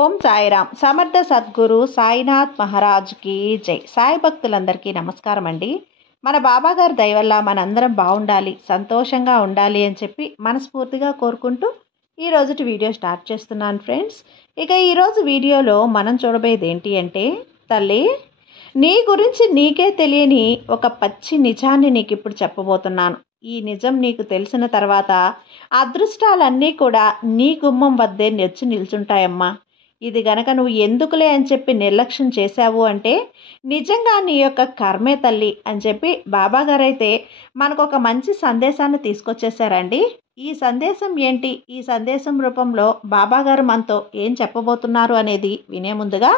ఓం సాయిరామ్. సమర్థ సద్గురు సాయినాథ్ మహారాజ్కి జై. సాయి భక్తులందరికీ నమస్కారం అండి. మన బాబాగారి దయ వల్ల మనందరం బాగుండాలి, సంతోషంగా ఉండాలి అని చెప్పి మనస్ఫూర్తిగా కోరుకుంటూ ఈరోజు వీడియో స్టార్ట్ చేస్తున్నాను ఫ్రెండ్స్. ఇక ఈరోజు వీడియోలో మనం చూడబోయేది ఏంటి అంటే, తల్లి నీ గురించి నీకే తెలియని ఒక పచ్చి నిజాన్ని నీకు ఇప్పుడు చెప్పబోతున్నాను. ఈ నిజం నీకు తెలిసిన తర్వాత అదృష్టాలన్నీ కూడా నీ గుమ్మం వద్దే నెచ్చి నిల్చుంటాయమ్మా. ఇది గనక నువ్వు ఎందుకులే అని చెప్పి నిర్లక్ష్యం చేశావు అంటే నిజంగా నీ యొక్క కర్మే తల్లి అని చెప్పి బాబాగారు అయితే మనకు ఒక మంచి సందేశాన్ని తీసుకొచ్చేసారండి. ఈ సందేశం ఏంటి, ఈ సందేశం రూపంలో బాబాగారు మనతో ఏం చెప్పబోతున్నారు అనేది వినే ముందుగా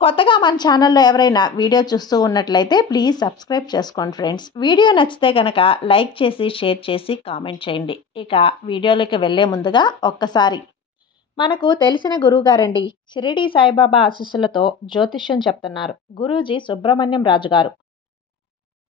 కొత్తగా మన ఛానల్లో ఎవరైనా వీడియో చూస్తూ ఉన్నట్లయితే ప్లీజ్ సబ్స్క్రైబ్ చేసుకోండి ఫ్రెండ్స్. వీడియో నచ్చితే కనుక లైక్ చేసి షేర్ చేసి కామెంట్ చేయండి. ఇక వీడియోలోకి వెళ్ళే ముందుగా ఒక్కసారి మనకు తెలిసిన గురువుగారండి, షిరిడి సాయిబాబా ఆశీస్సులతో జ్యోతిష్యం చెప్తున్నారు గురూజీ సుబ్రహ్మణ్యం రాజు గారు.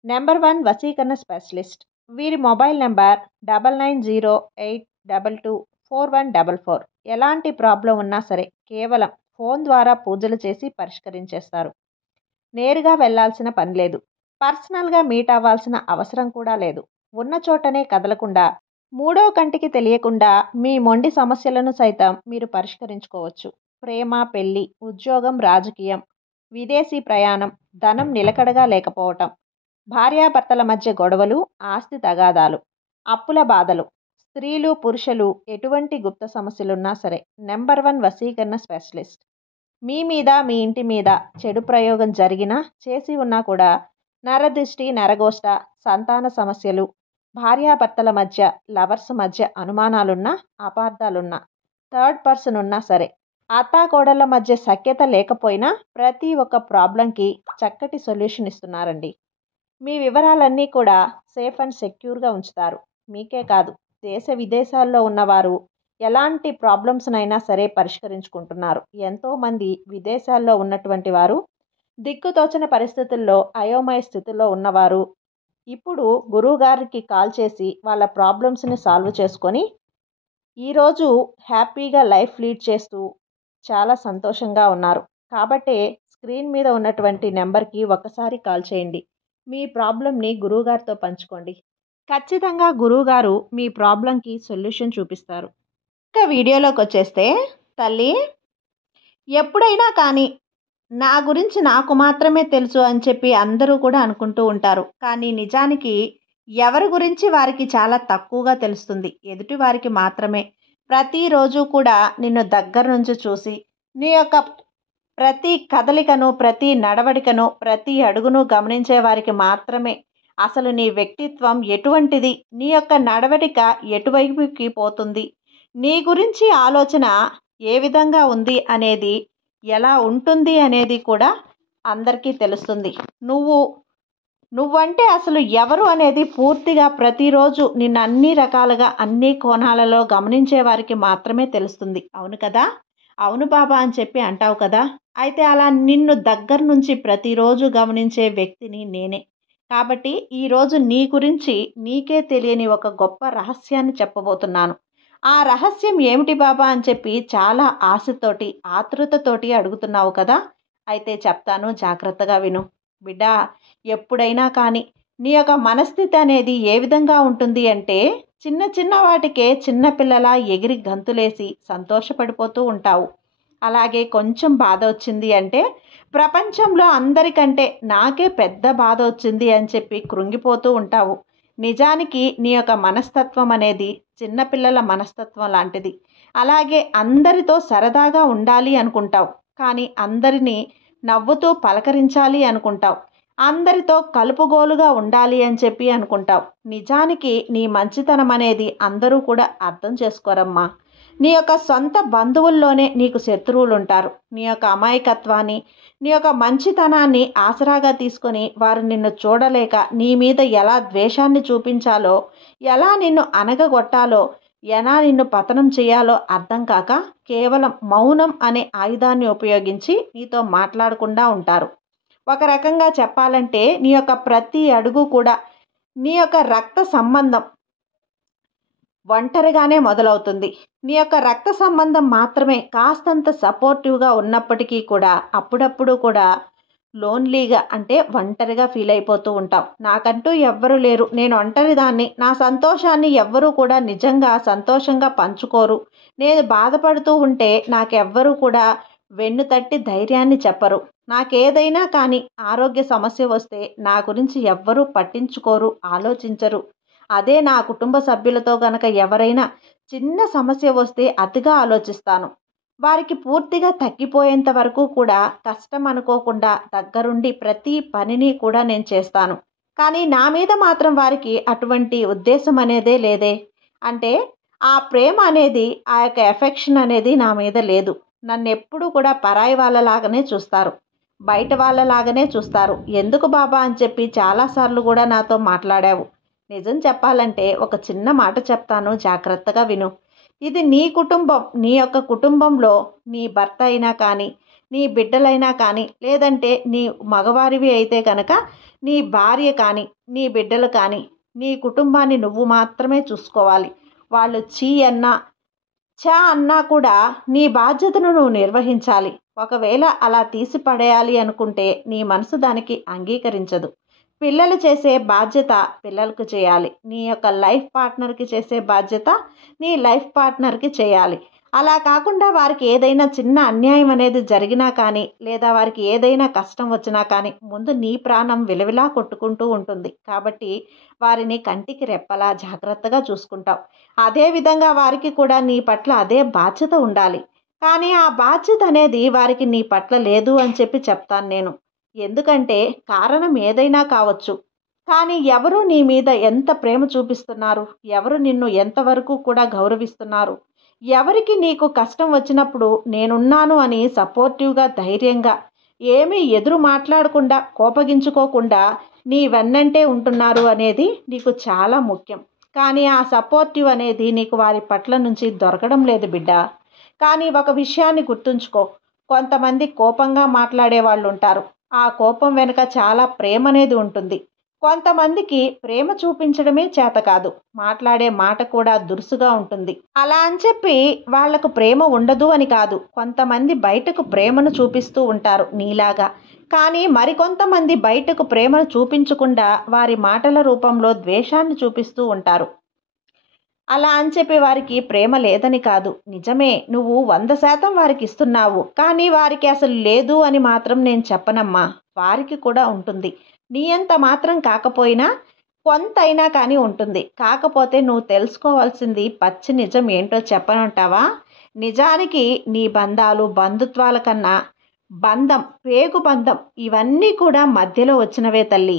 నెంబర్ 1 వశీకరణ స్పెషలిస్ట్. వీరి మొబైల్ నెంబర్ 9908224144. ఎలాంటి ప్రాబ్లం ఉన్నా సరే కేవలం ఫోన్ ద్వారా పూజలు చేసి పరిష్కరించేస్తారు. నేరుగా వెళ్లాల్సిన పని లేదు, పర్సనల్గా మీట్ అవ్వాల్సిన అవసరం కూడా లేదు. ఉన్న చోటనే కదలకుండా, మూడో కంటికి తెలియకుండా మీ మొండి సమస్యలను సైతం మీరు పరిష్కరించుకోవచ్చు. ప్రేమ, పెళ్లి, ఉద్యోగం, రాజకీయం, విదేశీ ప్రయాణం, ధనం నిలకడగా లేకపోవటం, భార్యాభర్తల మధ్య గొడవలు, ఆస్తి తగాదాలు, అప్పుల బాధలు, స్త్రీలు పురుషులు ఎటువంటి గుప్త సమస్యలున్నా సరే నెంబర్ 1 వశీకరణ స్పెషలిస్ట్. మీ మీద, మీ ఇంటి మీద చెడు ప్రయోగం జరిగినా చేసి ఉన్నా కూడా నరదృష్టి, నరగోష్ట, సంతాన సమస్యలు, భార్యాభర్తల మధ్య, లవర్స్ మధ్య అనుమానాలున్నా, అపార్థాలున్నా, థర్డ్ పర్సన్ ఉన్నా సరే, అత్తాకోడళ్ళ మధ్య సఖ్యత లేకపోయినా ప్రతి ఒక్క ప్రాబ్లంకి చక్కటి సొల్యూషన్ ఇస్తున్నారండి. మీ వివరాలన్నీ కూడా సేఫ్ అండ్ సెక్యూర్గా ఉంచుతారు. మీకే కాదు, దేశ విదేశాల్లో ఉన్నవారు ఎలాంటి ప్రాబ్లమ్స్నైనా సరే పరిష్కరించుకుంటున్నారు. ఎంతోమంది విదేశాల్లో ఉన్నటువంటి వారు, దిక్కుతోచని పరిస్థితుల్లో అయోమయ స్థితిలో ఉన్నవారు ఇప్పుడు గురువుగారికి కాల్ చేసి వాళ్ళ ప్రాబ్లమ్స్ని సాల్వ్ చేసుకొని ఈరోజు హ్యాపీగా లైఫ్ లీడ్ చేస్తూ చాలా సంతోషంగా ఉన్నారు. కాబట్టే స్క్రీన్ మీద ఉన్నటువంటి నెంబర్కి ఒక్కసారి కాల్ చేయండి. మీ ప్రాబ్లంని గురువుగారితో పంచుకోండి. ఖచ్చితంగా గురువుగారు మీ ప్రాబ్లంకి సొల్యూషన్ చూపిస్తారు. ఇంకా వీడియోలోకి వచ్చేస్తే, తల్లి ఎప్పుడైనా కానీ నా గురించి నాకు మాత్రమే తెలుసు అని చెప్పి అందరూ కూడా అనుకుంటూ ఉంటారు. కానీ నిజానికి ఎవరి గురించి వారికి చాలా తక్కువగా తెలుస్తుంది. ఎదుటి వారికి మాత్రమే. ప్రతిరోజు కూడా నిన్ను దగ్గర నుంచి చూసి నీ యొక్క ప్రతి కదలికను, ప్రతి నడవడికను, ప్రతి అడుగును గమనించే వారికి మాత్రమే అసలు నీ వ్యక్తిత్వం ఎటువంటిది, నీ యొక్క నడవడిక ఎటువైపుకి పోతుంది, నీ గురించి ఆలోచన ఏ విధంగా ఉంది అనేది, ఎలా ఉంటుంది అనేది కూడా అందరికీ తెలుస్తుంది. నువ్వంటే అసలు ఎవరు అనేది పూర్తిగా ప్రతిరోజు నిన్ను అన్ని రకాలుగా అన్ని కోణాలలో గమనించే వారికి మాత్రమే తెలుస్తుంది. అవును కదా, అవును బాబా అని చెప్పి అంటావు కదా. అయితే అలా నిన్ను దగ్గర నుంచి ప్రతిరోజు గమనించే వ్యక్తిని నేనే. కాబట్టి ఈరోజు నీ గురించి నీకే తెలియని ఒక గొప్ప రహస్యాన్ని చెప్పబోతున్నాను. ఆ రహస్యం ఏమిటి బాబా అని చెప్పి చాలా ఆశతోటి, ఆతృతతోటి అడుగుతున్నావు కదా. అయితే చెప్తాను, జాగ్రత్తగా విను బిడ్డా. ఎప్పుడైనా కానీ నీ యొక్క మనస్థితి అనేది ఏ విధంగా ఉంటుంది అంటే, చిన్న చిన్న వాటికే చిన్నపిల్లలా ఎగిరి గంతులేసి సంతోషపడిపోతూ ఉంటావు. అలాగే కొంచెం బాధ వచ్చింది అంటే ప్రపంచంలో అందరికంటే నాకే పెద్ద బాధ వచ్చింది అని చెప్పి కృంగిపోతూ ఉంటావు. నిజానికి నీ యొక్క మనస్తత్వం అనేది చిన్నపిల్లల మనస్తత్వం లాంటిది. అలాగే అందరితో సరదాగా ఉండాలి అనుకుంటావు, కానీ అందరినీ నవ్వుతూ పలకరించాలి అనుకుంటావు. అందరితో కలుపుగోలుగా ఉండాలి అని చెప్పి అనుకుంటావు. నిజానికి నీ మంచితనం అనేది అందరూ కూడా అర్థం చేసుకోరమ్మా. నీ యొక్క సొంత బంధువుల్లోనే నీకు శత్రువులు ఉంటారు. నీ యొక్క అమాయకత్వాన్ని, నీ యొక్క మంచితనాన్ని ఆసరాగా తీసుకొని వారు నిన్ను చూడలేక నీ మీద ఎలా ద్వేషాన్ని చూపించాలో, ఎలా నిన్ను అనగగొట్టాలో, ఎలా నిన్ను పతనం చేయాలో అర్థం కాక కేవలం మౌనం అనే ఆయుధాన్ని ఉపయోగించి నీతో మాట్లాడకుండా ఉంటారు. ఒక రకంగా చెప్పాలంటే నీ యొక్క ప్రతి అడుగు కూడా నీ యొక్క రక్త సంబంధం, ఒంటరిగానే మొదలవుతుంది. నీ యొక్క రక్త సంబంధం మాత్రమే కాస్తంత సపోర్టివ్గా ఉన్నప్పటికీ కూడా అప్పుడప్పుడు కూడా లోన్లీగా అంటే ఒంటరిగా ఫీల్ అయిపోతూ ఉంటాం. నాకంటూ ఎవ్వరు లేరు, నేను ఒంటరిదాన్ని, నా సంతోషాన్ని ఎవ్వరూ కూడా నిజంగా సంతోషంగా పంచుకోరు, నేను బాధపడుతూ ఉంటే నాకెవ్వరూ కూడా వెన్ను తట్టి ధైర్యాన్ని చెప్పరు, నాకేదైనా కానీ ఆరోగ్య సమస్య వస్తే నా గురించి ఎవ్వరూ పట్టించుకోరు, ఆలోచించరు. అదే నా కుటుంబ సభ్యులతో గనక ఎవరైనా చిన్న సమస్య వస్తే అతిగా ఆలోచిస్తాను. వారికి పూర్తిగా తగ్గిపోయేంత వరకు కూడా కష్టం అనుకోకుండా దగ్గరుండి ప్రతి పనిని కూడా నేను చేస్తాను. కానీ నా మీద మాత్రం వారికి అటువంటి ఉద్దేశం అనేదే లేదే. అంటే ఆ ప్రేమ అనేది, ఆ యొక్క ఎఫెక్షన్ అనేది నా మీద లేదు. నన్నెప్పుడూ కూడా పరాయి వాళ్ళలాగానే చూస్తారు, బయట వాళ్ళలాగానే చూస్తారు. ఎందుకు బాబా అని చెప్పి చాలాసార్లు కూడా నాతో మాట్లాడావు. నిజం చెప్పాలంటే ఒక చిన్న మాట చెప్తాను, జాగ్రత్తగా విను. ఇది నీ కుటుంబం. నీ యొక్క కుటుంబంలో నీ భర్త అయినా కానీ, నీ బిడ్డలైనా కానీ, లేదంటే నీ మగవారివి అయితే కనుక నీ భార్య కానీ, నీ బిడ్డలు కానీ, నీ కుటుంబాన్ని నువ్వు మాత్రమే చూసుకోవాలి. వాళ్ళు చీ అన్నా చా అన్నా కూడా నీ బాధ్యతను నువ్వు నిర్వహించాలి. ఒకవేళ అలా తీసి పడేయాలి అనుకుంటే నీ మనసు దానికి అంగీకరించదు. పిల్లలు చేసే బాధ్యత పిల్లలకు చేయాలి. నీ యొక్క లైఫ్ పార్ట్నర్కి చేసే బాధ్యత నీ లైఫ్ పార్ట్నర్కి చేయాలి. అలా కాకుండా వారికి ఏదైనా చిన్న అన్యాయం అనేది జరిగినా కానీ, లేదా వారికి ఏదైనా కష్టం వచ్చినా కానీ ముందు నీ ప్రాణం విలవిలా కొట్టుకుంటూ ఉంటుంది. కాబట్టి వారిని కంటికి రెప్పలా జాగ్రత్తగా చూసుకుంటావు. అదేవిధంగా వారికి కూడా నీ పట్ల అదే బాధ్యత ఉండాలి. కానీ ఆ బాధ్యత అనేది వారికి నీ పట్ల లేదు అని చెప్పి చెప్తాను నేను. ఎందుకంటే కారణం ఏదైనా కావచ్చు, కానీ ఎవరు నీ మీద ఎంత ప్రేమ చూపిస్తున్నారు, ఎవరు నిన్ను ఎంతవరకు కూడా గౌరవిస్తున్నారు, ఎవరికి నీకు కష్టం వచ్చినప్పుడు నేనున్నాను అని సపోర్టివ్గా ధైర్యంగా ఏమీ ఎదురు మాట్లాడకుండా కోపగించుకోకుండా నీ వెన్నంటే ఉంటున్నారు అనేది నీకు చాలా ముఖ్యం. కానీ ఆ సపోర్టివ్ అనేది నీకు వారి పట్ల నుంచి దొరకడం లేదు బిడ్డ. కానీ ఒక విషయాన్ని గుర్తుంచుకో, కొంతమంది కోపంగా మాట్లాడే వాళ్ళు ఉంటారు. ఆ కోపం వెనుక చాలా ప్రేమ అనేది ఉంటుంది. కొంతమందికి ప్రేమ చూపించడమే చేత కాదు, మాట్లాడే మాట కూడా దురుసుగా ఉంటుంది. అలా అని చెప్పి వాళ్లకు ప్రేమ ఉండదు అని కాదు. కొంతమంది బయటకు ప్రేమను చూపిస్తూ ఉంటారు నీలాగా. కానీ మరికొంతమంది బయటకు ప్రేమను చూపించకుండా వారి మాటల రూపంలో ద్వేషాన్ని చూపిస్తూ ఉంటారు. అలా అని చెప్పి వారికి ప్రేమ లేదని కాదు. నిజమే, నువ్వు 100% వారికి ఇస్తున్నావు. కానీ వారికి అసలు లేదు అని మాత్రం నేను చెప్పనమ్మా. వారికి కూడా ఉంటుంది. నీ అంత మాత్రం కాకపోయినా కొంతైనా కానీ ఉంటుంది. కాకపోతే నువ్వు తెలుసుకోవాల్సింది పచ్చి నిజం ఏంటో చెప్పనంటావా? నిజానికి నీ బంధాలు, బంధుత్వాల కన్నా బంధం, పేగు బంధం ఇవన్నీ కూడా మధ్యలో వచ్చినవే తల్లి.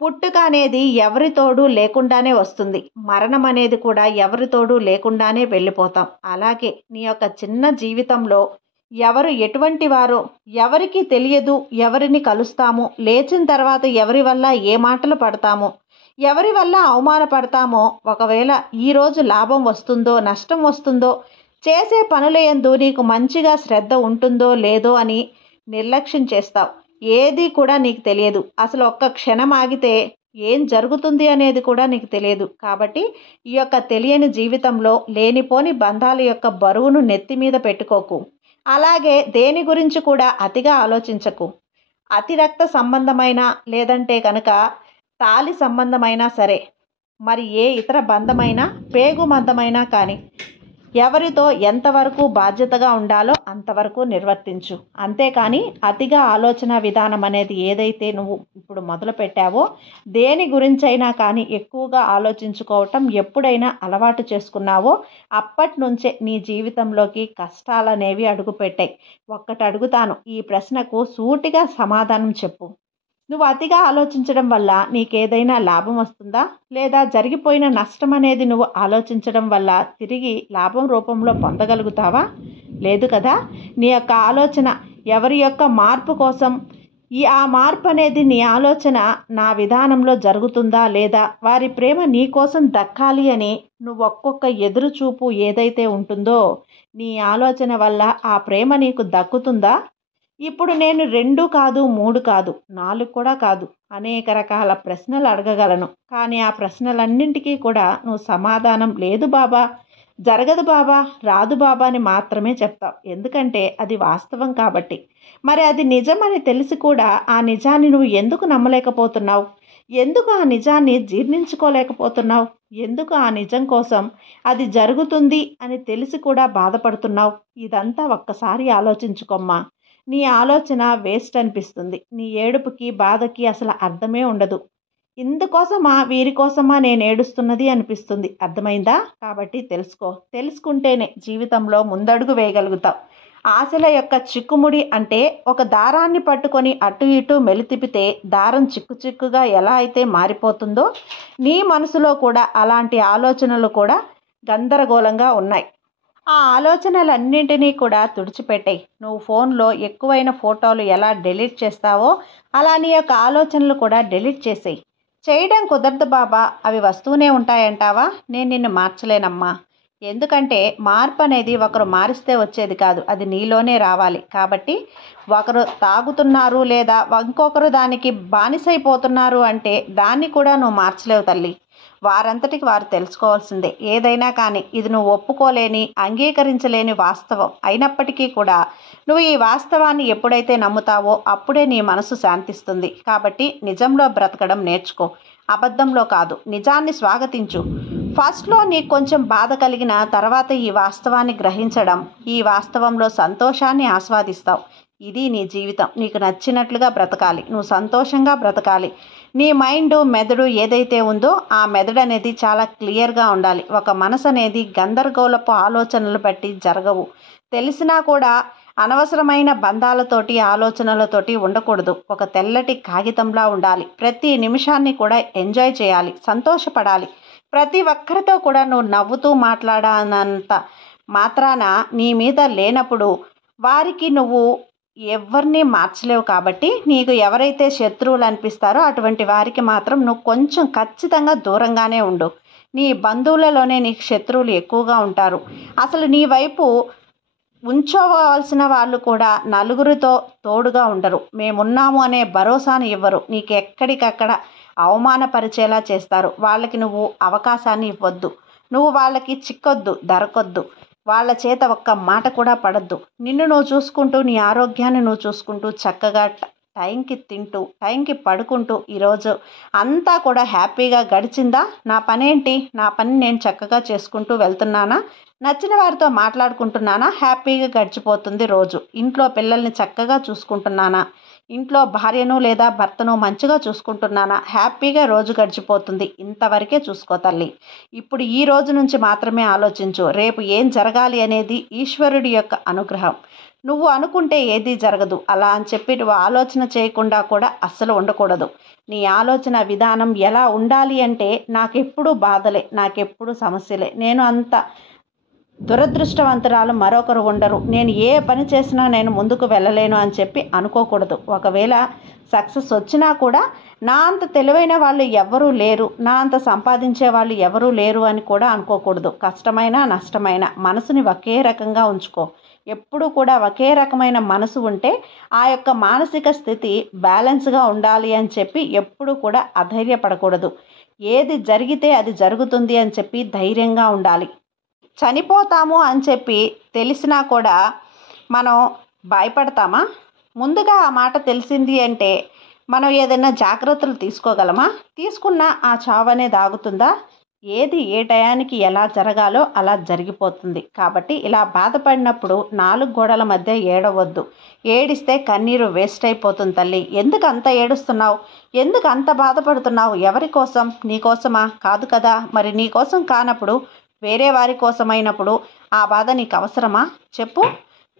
పుట్టుక అనేది ఎవరి తోడు లేకుండానే వస్తుంది. మరణం అనేది కూడా ఎవరి తోడు లేకుండానే వెళ్ళిపోతాం. అలాగే నీ యొక్క చిన్న జీవితంలో ఎవరు ఎటువంటి వారో ఎవరికి తెలియదు. ఎవరిని కలుస్తామో, లేచిన తర్వాత ఎవరి వల్ల ఏ మాటలు పడతామో, ఎవరి వల్ల అవమానపడతామో, ఒకవేళ ఈరోజు లాభం వస్తుందో నష్టం వస్తుందో, చేసే పనుల యందు నీకు మంచిగా శ్రద్ధ ఉంటుందో లేదో అని నిర్లక్ష్యం చేస్తావు. ఏది కూడా నీకు తెలియదు. అసలు ఒక్క క్షణం ఆగితే ఏం జరుగుతుంది అనేది కూడా నీకు తెలియదు. కాబట్టి ఈ యొక్క తెలియని జీవితంలో లేనిపోని బంధాల యొక్క బరువును నెత్తి మీద పెట్టుకోకు. అలాగే దేని గురించి కూడా అతిగా ఆలోచించకు. అతి రక్త సంబంధమైన, లేదంటే కనుక తాలి సంబంధమైనా సరే, మరి ఏ ఇతర బంధమైనా, పేగు బంధమైనా కానీ ఎవరితో ఎంతవరకు బాధ్యతగా ఉండాలో అంతవరకు నిర్వర్తించు. అంతేకాని అతిగా ఆలోచన విధానం అనేది ఏదైతే నువ్వు ఇప్పుడు మొదలు పెట్టావో, దేని గురించైనా కానీ ఎక్కువగా ఆలోచించుకోవటం ఎప్పుడైనా అలవాటు చేసుకున్నావో అప్పటి నుంచే నీ జీవితంలోకి కష్టాలనేవి అడుగుపెట్టాయి. ఒక్కటి అడుగుతాను, ఈ ప్రశ్నకు సూటిగా సమాధానం చెప్పు. నువ్వు అతిగా ఆలోచించడం వల్ల నీకేదైనా లాభం వస్తుందా? లేదా జరిగిపోయిన నష్టం అనేది నువ్వు ఆలోచించడం వల్ల తిరిగి లాభం రూపంలో పొందగలుగుతావా? లేదు కదా. నీ యొక్క ఆలోచన ఎవరి యొక్క మార్పు కోసం, ఆ మార్పు అనేది నీ ఆలోచన నా విధానంలో జరుగుతుందా లేదా, వారి ప్రేమ నీ కోసం దక్కాలి అని నువ్వు ఒక్కొక్క ఎదురు చూపు ఏదైతే ఉంటుందో, నీ ఆలోచన వల్ల ఆ ప్రేమ నీకు దక్కుతుందా? ఇప్పుడు నేను 2 కాదు, 3 కాదు, 4 కూడా కాదు, అనేక రకాల ప్రశ్నలు అడగగలను. కానీ ఆ ప్రశ్నలన్నింటికీ కూడా నువ్వు సమాధానం లేదు బాబా, జరగదు బాబా, రాదు బాబా అని మాత్రమే చెప్తావు. ఎందుకంటే అది వాస్తవం కాబట్టి. మరి అది నిజమని తెలిసి కూడా ఆ నిజాన్ని నువ్వు ఎందుకు నమ్మలేకపోతున్నావు? ఎందుకు ఆ నిజాన్ని జీర్ణించుకోలేకపోతున్నావు? ఎందుకు ఆ నిజం కోసం అది జరుగుతుంది అని తెలిసి కూడా బాధపడుతున్నావు? ఇదంతా ఒక్కసారి ఆలోచించుకోమ్మా. నీ ఆలోచన వేస్ట్ అనిపిస్తుంది. నీ ఏడుపుకి, బాధకి అసలు అర్థమే ఉండదు. ఇందుకోసమా, వీరి కోసమా నేను ఏడుస్తున్నది అనిపిస్తుంది. అర్థమైందా? కాబట్టి తెలుసుకో. తెలుసుకుంటేనే జీవితంలో ముందడుగు వేయగలుగుతావు. ఆశల యొక్క చిక్కుముడి అంటే ఒక దారాన్ని పట్టుకొని అటు ఇటు మెలితిపితే దారం చిక్కు చిక్కుగా ఎలా అయితే మారిపోతుందో, నీ మనసులో కూడా అలాంటి ఆలోచనలు కూడా గందరగోళంగా ఉన్నాయి. ఆ ఆలోచనలన్నింటినీ కూడా తుడిచిపెట్టేయి. నువ్వు ఫోన్లో ఎక్కువైన ఫోటోలు ఎలా డిలీట్ చేస్తావో అలా నీ యొక్క ఆలోచనలు కూడా డిలీట్ చేసేయి. చేయడం కుదరదు బాబా, అవి వస్తూనే ఉంటాయంటావా? నేను నిన్ను మార్చలేనమ్మా. ఎందుకంటే మార్పు అనేది ఒకరు మారిస్తే వచ్చేది కాదు, అది నీలోనే రావాలి. కాబట్టి ఒకరు తాగుతున్నారు లేదా ఇంకొకరు దానికి బానిసైపోతున్నారు అంటే దాన్ని కూడా నువ్వు మార్చలేవు తల్లి. వారంతటికి వారు తెలుసుకోవాల్సిందే. ఏదైనా కానీ ఇది నువ్వు ఒప్పుకోలేని, అంగీకరించలేని వాస్తవం అయినప్పటికీ కూడా నువ్వు ఈ వాస్తవాన్ని ఎప్పుడైతే నమ్ముతావో అప్పుడే నీ మనసు శాంతిస్తుంది. కాబట్టి నిజంలో బ్రతకడం నేర్చుకో, అబద్ధంలో కాదు. నిజాన్ని స్వాగతించు. ఫస్ట్లో నీకు కొంచెం బాధ కలిగిన తర్వాత ఈ వాస్తవాన్ని గ్రహించడం, ఈ వాస్తవంలో సంతోషాన్ని ఆస్వాదిస్తావు. ఇది నీ జీవితం. నీకు నచ్చినట్లుగా బ్రతకాలి, నువ్వు సంతోషంగా బ్రతకాలి. నీ మైండ్, మెదడు ఏదైతే ఉందో ఆ మెదడు అనేది చాలా క్లియర్గా ఉండాలి. ఒక మనసు అనేది గందరగోళపు ఆలోచనలు బట్టి జరగవు. తెలిసినా కూడా అనవసరమైన బంధాలతోటి, ఆలోచనలతోటి ఉండకూడదు. ఒక తెల్లటి కాగితంలా ఉండాలి. ప్రతి నిమిషాన్ని కూడా ఎంజాయ్ చేయాలి, సంతోషపడాలి. ప్రతి ఒక్కరితో కూడా నువ్వు నవ్వుతూ మాట్లాడనంత మాత్రాన నీ మీద లేనప్పుడు వారికి నువ్వు ఎవరిని మార్చలేవు. కాబట్టి నీకు ఎవరైతే శత్రువులు అనిపిస్తారో అటువంటి వారికి మాత్రం నువ్వు కొంచెం ఖచ్చితంగా దూరంగానే ఉండు. నీ బంధువులలోనే నీకు శత్రువులు ఎక్కువగా ఉంటారు. అసలు నీ వైపు ఉంచోవాల్సిన వాళ్ళు కూడా నలుగురితో తోడుగా ఉండరు. మేమున్నాము అనే భరోసాను ఇవ్వరు. నీకు ఎక్కడికక్కడ అవమానపరిచేలా చేస్తారు. వాళ్ళకి నువ్వు అవకాశాన్ని ఇవ్వద్దు. నువ్వు వాళ్ళకి చిక్కొద్దు, దొరకొద్దు. వాళ్ళ చేత ఒక్క మాట కూడా పడద్దు. నిన్ను నువ్వు చూసుకుంటూ, నీ ఆరోగ్యాన్ని నువ్వు చూసుకుంటూ, చక్కగా టైంకి తింటూ, టైంకి పడుకుంటూ ఈరోజు అంతా కూడా హ్యాపీగా గడిచిందా? నా పనేంటి? నా పని నేను చక్కగా చేసుకుంటూ వెళ్తున్నానా? నచ్చిన వారితో మాట్లాడుకుంటున్నానా? హ్యాపీగా గడిచిపోతుంది రోజు. ఇంట్లో పిల్లల్ని చక్కగా చూసుకుంటున్నానా? ఇంట్లో భార్యను లేదా భర్తను మంచిగా చూసుకుంటున్నానా? హ్యాపీగా రోజు గడిచిపోతుంది. ఇంతవరకే చూసుకో తల్లి. ఇప్పుడు ఈ రోజు నుంచి మాత్రమే ఆలోచించు. రేపు ఏం జరగాలి అనేది ఈశ్వరుడి యొక్క అనుగ్రహం. నువ్వు అనుకుంటే ఏదీ జరగదు. అలా అని చెప్పి నువ్వు ఆలోచన చేయకుండా కూడా అస్సలు ఉండకూడదు. నీ ఆలోచన విధానం ఎలా ఉండాలి అంటే, నాకెప్పుడు బాధలే, నాకెప్పుడు సమస్యలే, నేను అంత దురదృష్టవంతురాలు మరొకరు ఉండరు, నేను ఏ పని చేసినా నేను ముందుకు వెళ్ళలేను అని చెప్పి అనుకోకూడదు. ఒకవేళ సక్సెస్ వచ్చినా కూడా నా అంత తెలివైన వాళ్ళు ఎవరూ లేరు, నా అంత సంపాదించే వాళ్ళు ఎవరూ లేరు అని కూడా అనుకోకూడదు. కష్టమైన, నష్టమైన మనసుని ఒకే రకంగా ఉంచుకో. ఎప్పుడూ కూడా ఒకే రకమైన మనసు ఉంటే ఆ యొక్క మానసిక స్థితి బ్యాలెన్స్గా ఉండాలి అని చెప్పి ఎప్పుడూ కూడా అధైర్యపడకూడదు. ఏది జరిగితే అది జరుగుతుంది అని చెప్పి ధైర్యంగా ఉండాలి. చనిపోతాము అని చెప్పి తెలిసినా కూడా మనం భయపడతామా? ముందుగా ఆ మాట తెలిసింది అంటే మనం ఏదైనా జాగ్రత్తలు తీసుకోగలమా? తీసుకున్నా ఆ చావు అనేది ఆగుతుందా? ఏది ఏ టయానికి ఎలా జరగాలో అలా జరిగిపోతుంది. కాబట్టి ఇలా బాధపడినప్పుడు 4 గోడల మధ్య ఏడవద్దు. ఏడిస్తే కన్నీరు వేస్ట్ అయిపోతుంది తల్లి. ఎందుకు అంత ఏడుస్తున్నావు? ఎందుకు అంత బాధపడుతున్నావు? ఎవరి కోసం? నీ కోసమా? కాదు కదా. మరి నీ కోసం కానప్పుడు వేరే వారి కోసమైనప్పుడు ఆ బాధ నీకు అవసరమా? చెప్పు.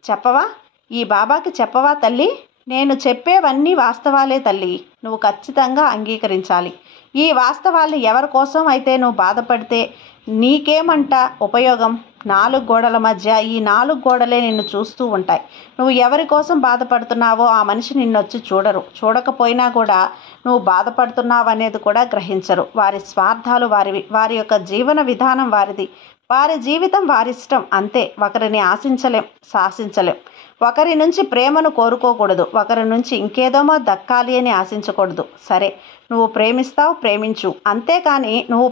చెప్పవా? ఈ బాబాకి చెప్పవా తల్లి? నేను చెప్పేవన్నీ వాస్తవాలే తల్లి. నువ్వు ఖచ్చితంగా అంగీకరించాలి. ఈ వాస్తవాలు ఎవరి కోసం అయితే నువ్వు బాధపడితే నీకేమంట ఉపయోగం? 4 గోడల మధ్య ఈ 4 గోడలే నిన్ను చూస్తూ ఉంటాయి. నువ్వు ఎవరి కోసం బాధపడుతున్నావో ఆ మనిషి నిన్నొచ్చి చూడరు. చూడకపోయినా కూడా నువ్వు బాధపడుతున్నావు అనేది కూడా గ్రహించరు. వారి స్వార్థాలు వారివి, వారి యొక్క జీవన విధానం వారిది. వారి జీవితం వారిష్టం అంతే. ఒకరిని ఆశించలేం, శాసించలేం. ఒకరి నుంచి ప్రేమను కోరుకోకూడదు. ఒకరి నుంచి ఇంకేదోమో దక్కాలి అని ఆశించకూడదు. సరే, నువ్వు ప్రేమిస్తావు, ప్రేమించు. అంతేకాని నువ్వు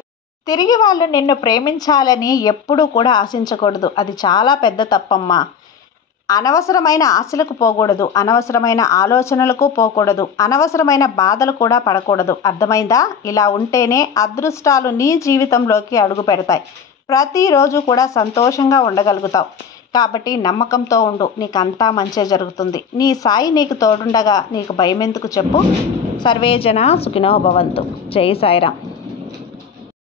తిరిగి వాళ్ళు నిన్ను ప్రేమించాలని ఎప్పుడూ కూడా ఆశించకూడదు. అది చాలా పెద్ద తప్పమ్మా. అనవసరమైన ఆశలకు పోకూడదు, అనవసరమైన ఆలోచనలకు పోకూడదు, అనవసరమైన బాధలు కూడా పడకూడదు. అర్థమైందా? ఇలా ఉంటేనే అదృష్టాలు నీ జీవితంలోకి అడుగు పెడతాయి. ప్రతిరోజు కూడా సంతోషంగా ఉండగలుగుతావు. కాబట్టి నమ్మకంతో ఉండు, నీకంతా మంచే జరుగుతుంది. నీ సాయి నీకు తోడుండగా నీకు భయం ఎందుకు చెప్పు? సర్వే జన సుఖినో భవంతు. జై సాయిరాం.